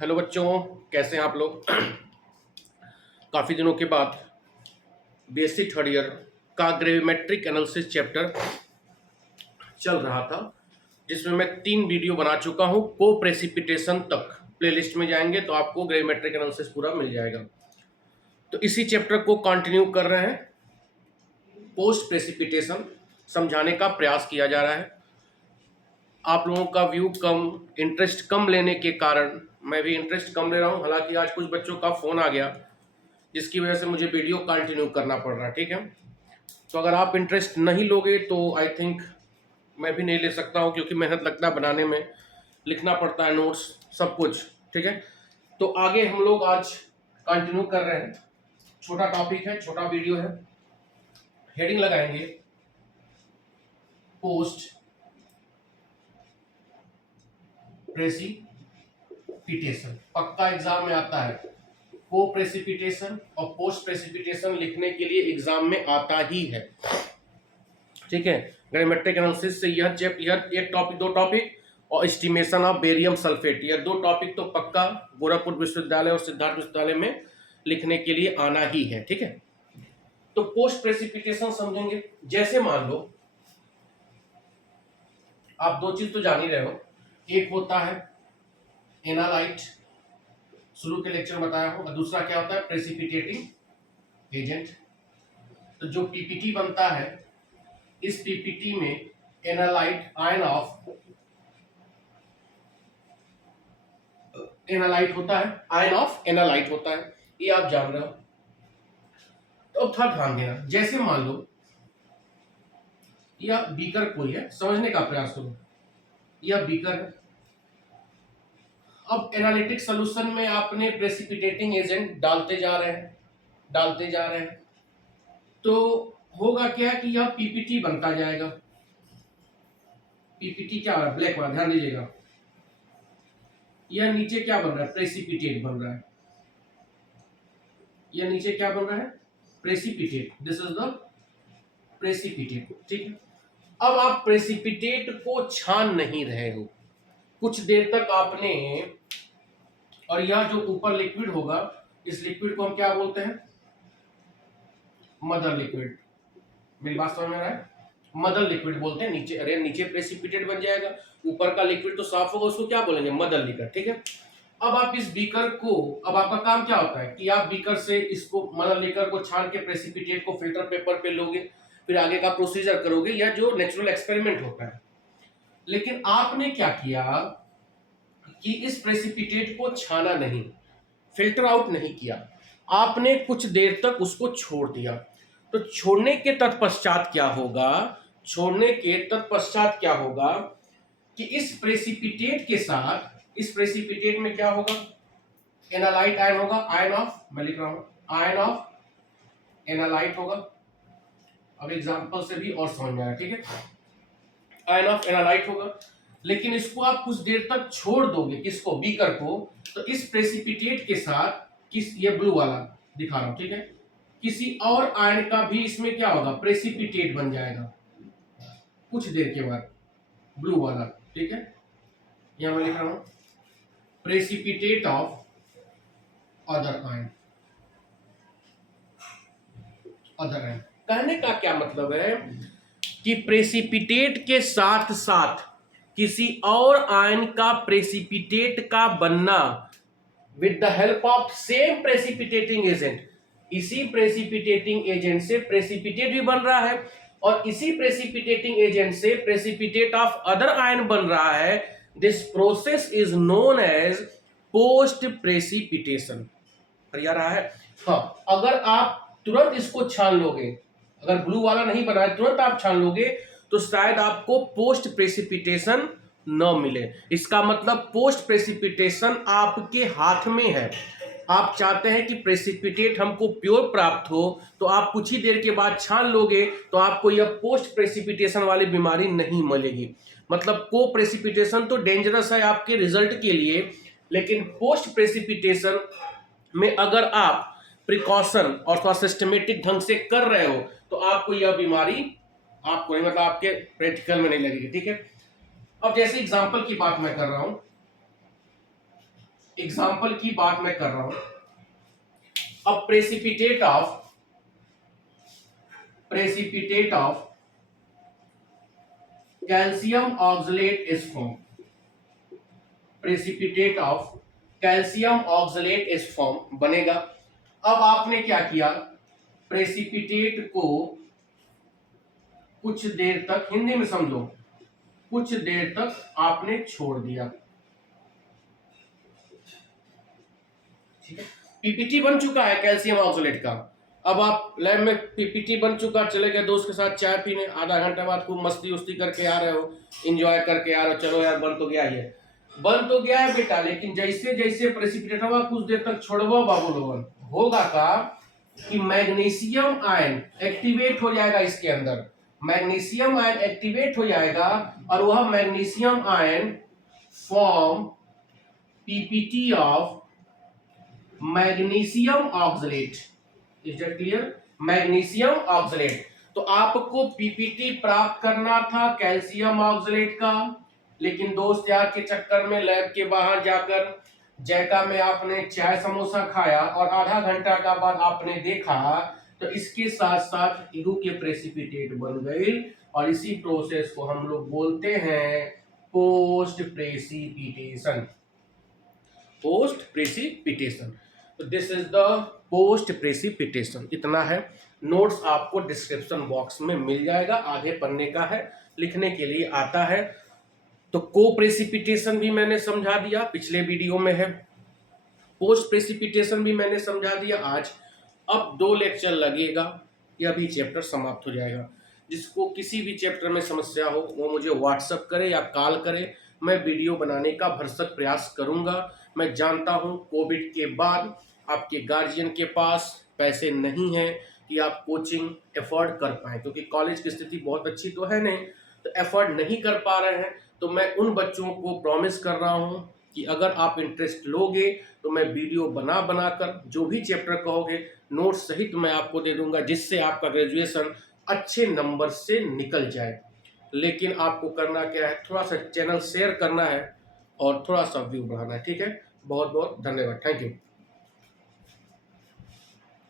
Hello बच्चों, कैसे हैं आप लोग। काफ़ी दिनों के बाद बीएससी थर्ड ईयर का ग्रेविमेट्रिक एनालिसिस चैप्टर चल रहा था, जिसमें मैं 3 वीडियो बना चुका हूं। को प्रेसिपिटेशन तक प्लेलिस्ट में जाएंगे तो आपको ग्रेविमेट्रिक एनालिसिस पूरा मिल जाएगा। तो इसी चैप्टर को कंटिन्यू कर रहे हैं। पोस्ट प्रेसिपिटेशन समझाने का प्रयास किया जा रहा है। आप लोगों का व्यू कम, इंटरेस्ट कम लेने के कारण मैं भी इंटरेस्ट कम ले रहा हूं। हालांकि आज कुछ बच्चों का फ़ोन आ गया जिसकी वजह से मुझे वीडियो कंटिन्यू करना पड़ रहा है। ठीक है, तो अगर आप इंटरेस्ट नहीं लोगे तो आई थिंक मैं भी नहीं ले सकता हूँ, क्योंकि मेहनत लगता है बनाने में, लिखना पड़ता है नोट्स, सब कुछ। ठीक है, तो आगे हम लोग आज कंटिन्यू कर रहे हैं। छोटा टॉपिक है, छोटा वीडियो है। हेडिंग लगाएंगे पोस्ट प्रेसिपिटेशन। पक्का एग्जाम में आता है। को प्रेसिपिटेशन और पोस्ट प्रेसिपिटेशन लिखने के लिए एग्जाम में आता ही है। ठीक है, ग्रामेट्रिक एनालिसिस से यह एक टॉपिक, 2 टॉपिक और एस्टिमेशन ऑफ बेरियम सल्फेट, यह 2 टॉपिक तो पक्का गोरखपुर विश्वविद्यालय और सिद्धार्थ विश्वविद्यालय में लिखने के लिए आना ही है। ठीक है, तो पोस्ट प्रेसिपिटेशन समझेंगे। जैसे मान लो आप 2 चीज तो जान ही रहे हो। एक होता है एनालाइट, शुरू के लेक्चर में बताया हो, और दूसरा क्या होता है प्रेसिपिटेटिंग एजेंट। तो जो पीपीटी बनता है, इस पीपीटी में एनालाइट एनालाइट होता है, आयन ऑफ एनालाइट होता है, ये आप जान रहे हो। तो अब थोड़ा ध्यान देना। जैसे मान लो यह बीकर कोई है, समझने का प्रयास करो। यह बीकर है। अब एनालिटिक सॉल्यूशन में आपने प्रेसिपिटेटिंग एजेंट डालते जा रहे हैं, तो होगा क्या कि यह पीपीटी बनता जाएगा। पीपीटी क्या है, ब्लैक वाला, ध्यान दीजिएगा। यह नीचे क्या बन रहा है, प्रेसिपिटेट बन रहा है। यह नीचे क्या बन रहा है, precipitate. This is the precipitate. ठीक है, अब आप प्रेसिपिटेट को छान नहीं रहे हो, कुछ देर तक आपने, और यह जो ऊपर लिक्विड होगा, इस लिक्विड को हम क्या बोलते हैं, मदर लिक्विड। मेरी बात समझ में आ रहा है, मदर लिक्विड बोलते हैं। नीचे, अरे नीचे प्रेसिपिटेट बन जाएगा, ऊपर का लिक्विड तो साफ होगा, उसको क्या बोलेंगे, मदर लिक्विड। ठीक है, अब आप इस बीकर को, अब आपका काम क्या होता है कि आप बीकर से इसको, मदर लिक्विड को छान के प्रेसिपिटेट को फिल्टर पेपर पे लोगे, फिर आगे का प्रोसीजर करोगे, यह जो नेचुरल एक्सपेरिमेंट होता है। लेकिन आपने क्या किया कि इस प्रेसिपिटेट को छाना नहीं, फिल्टर आउट नहीं किया, आपने कुछ देर तक उसको छोड़ दिया। तो छोड़ने के तत्पश्चात क्या होगा, कि इस प्रेसिपिटेट के साथ, इस प्रेसिपिटेट में क्या होगा, एनालाइट आयन होगा, आयन ऑफ, मैं लिख रहा हूं, आयन ऑफ एनालाइट होगा। अब एग्जांपल से भी और समझ में आया। ठीक है, आयन ऑफ एनालाइट होगा। लेकिन इसको आप कुछ देर तक छोड़ दोगे, किसको, बीकर को, तो इस प्रेसिपिटेट के साथ, ये ब्लू वाला दिखा रहा हूं, ठीक है, किसी और आयन का भी इसमें क्या होगा, प्रेसिपिटेट बन जाएगा कुछ देर के बाद, ब्लू वाला। ठीक है, यहां मैं लिख रहा हूं प्रेसिपिटेट ऑफ अदर आयन। कहने का क्या मतलब है कि प्रेसिपिटेट के साथ साथ किसी और आयन का प्रेसिपिटेट का बनना with the help of same precipitating agent, इसी प्रेसिपिटेटिंग एजेंट से प्रेसिपिटेट भी बन रहा है, और इसी प्रेसिपिटेटिंग एजेंट से प्रेसिपिटेट ऑफ अदर आयन बन रहा है। This process is known as post precipitation. आ रहा है। हाँ, अगर आप तुरंत इसको छान लोगे, अगर ब्लू वाला नहीं बना है, तुरंत आप छान लोगे, तो शायद आपको पोस्ट प्रेसिपिटेशन न मिले। इसका मतलब पोस्ट प्रेसिपिटेशन आपके हाथ में है। आप चाहते हैं कि प्रेसिपिटेट हमको प्योर प्राप्त हो, तो आप कुछ ही देर के बाद छान लोगे, तो आपको यह पोस्ट प्रेसिपिटेशन वाली बीमारी नहीं मिलेगी। मतलब को प्रेसिपिटेशन तो डेंजरस है आपके रिजल्ट के लिए, लेकिन पोस्ट प्रेसिपिटेशन में अगर आप प्रिकॉशन और थोड़ा सिस्टमेटिक ढंग से कर रहे हो, तो आपको यह बीमारी, आपको नहीं, मतलब आपके प्रैक्टिकल में नहीं लगेगी। ठीक है, अब जैसे एग्जांपल की बात मैं कर रहा हूं, एग्जाम्पल की बात मैं कर रहा हूं। अब precipitate of calcium oxalate is form. Precipitate of calcium oxalate is form बनेगा। अब आपने क्या किया, प्रेसिपिटेट को कुछ देर तक, हिंदी में समझो, कुछ देर तक आपने छोड़ दिया, ठीक है। पीपीटी बन चुका है कैल्शियम ऑक्सलेट का। अब आप लैब में पीपीटी बन चुका, चले गए दोस्त के साथ चाय पीने, आधा घंटे बाद खूब मस्ती उस्ती करके आ रहे हो, इंजॉय करके आ रहे हो, चलो यार बन तो गया ये, बन तो गया है बेटा, लेकिन जैसे जैसे प्रेसिपिटेट हुआ कुछ देर तक छोड़वा बाबू लोगन, होगा का कि मैग्नीशियम आयन एक्टिवेट हो जाएगा इसके अंदर, मैग्नीशियम आयन एक्टिवेट हो जाएगा और वह magnesium ion form PPT of magnesium oxalate. Is that clear? Magnesium oxalate. तो आपको पीपीटी प्राप्त करना था कैल्शियम ऑक्सलेट का, लेकिन दोस्त यार के चक्कर में लैब के बाहर जाकर जैका में आपने चाय समोसा खाया और आधा घंटा का बाद आपने देखा तो इसके साथ साथ इगू के प्रेसिपिटेट बन गई और इसी प्रोसेस को हम लोग बोलते हैं पोस्ट प्रेसिपिटेशन। पोस्ट प्रेसिपिटेशन, तो this is the post precipitation. इतना है, नोट्स आपको डिस्क्रिप्शन बॉक्स में मिल जाएगा, आधे पन्ने का है, लिखने के लिए आता है। तो को प्रेसिपिटेशन भी मैंने समझा दिया, पिछले वीडियो में है, पोस्ट प्रेसिपिटेशन भी मैंने समझा दिया आज। अब 2 लेक्चर लगेगा, यह भी चैप्टर समाप्त हो जाएगा। जिसको किसी भी चैप्टर में समस्या हो वो मुझे व्हाट्सएप करे या कॉल करे, मैं वीडियो बनाने का भरसक प्रयास करूंगा। मैं जानता हूं कोविड के बाद आपके गार्जियन के पास पैसे नहीं हैं कि आप कोचिंग एफोर्ड कर पाएँ, क्योंकि कॉलेज की स्थिति बहुत अच्छी तो है नहीं, तो एफोर्ड नहीं कर पा रहे हैं। तो मैं उन बच्चों को प्रॉमिस कर रहा हूं कि अगर आप इंटरेस्ट लोगे तो मैं वीडियो बना बनाकर जो भी चैप्टर कहोगे नोट सहित मैं आपको दे दूंगा, जिससे आपका ग्रेजुएशन अच्छे नंबर से निकल जाए। लेकिन आपको करना क्या है, थोड़ा सा चैनल शेयर करना है और थोड़ा सा व्यू बढ़ाना है, ठीक है। बहुत बहुत धन्यवाद, थैंक यू।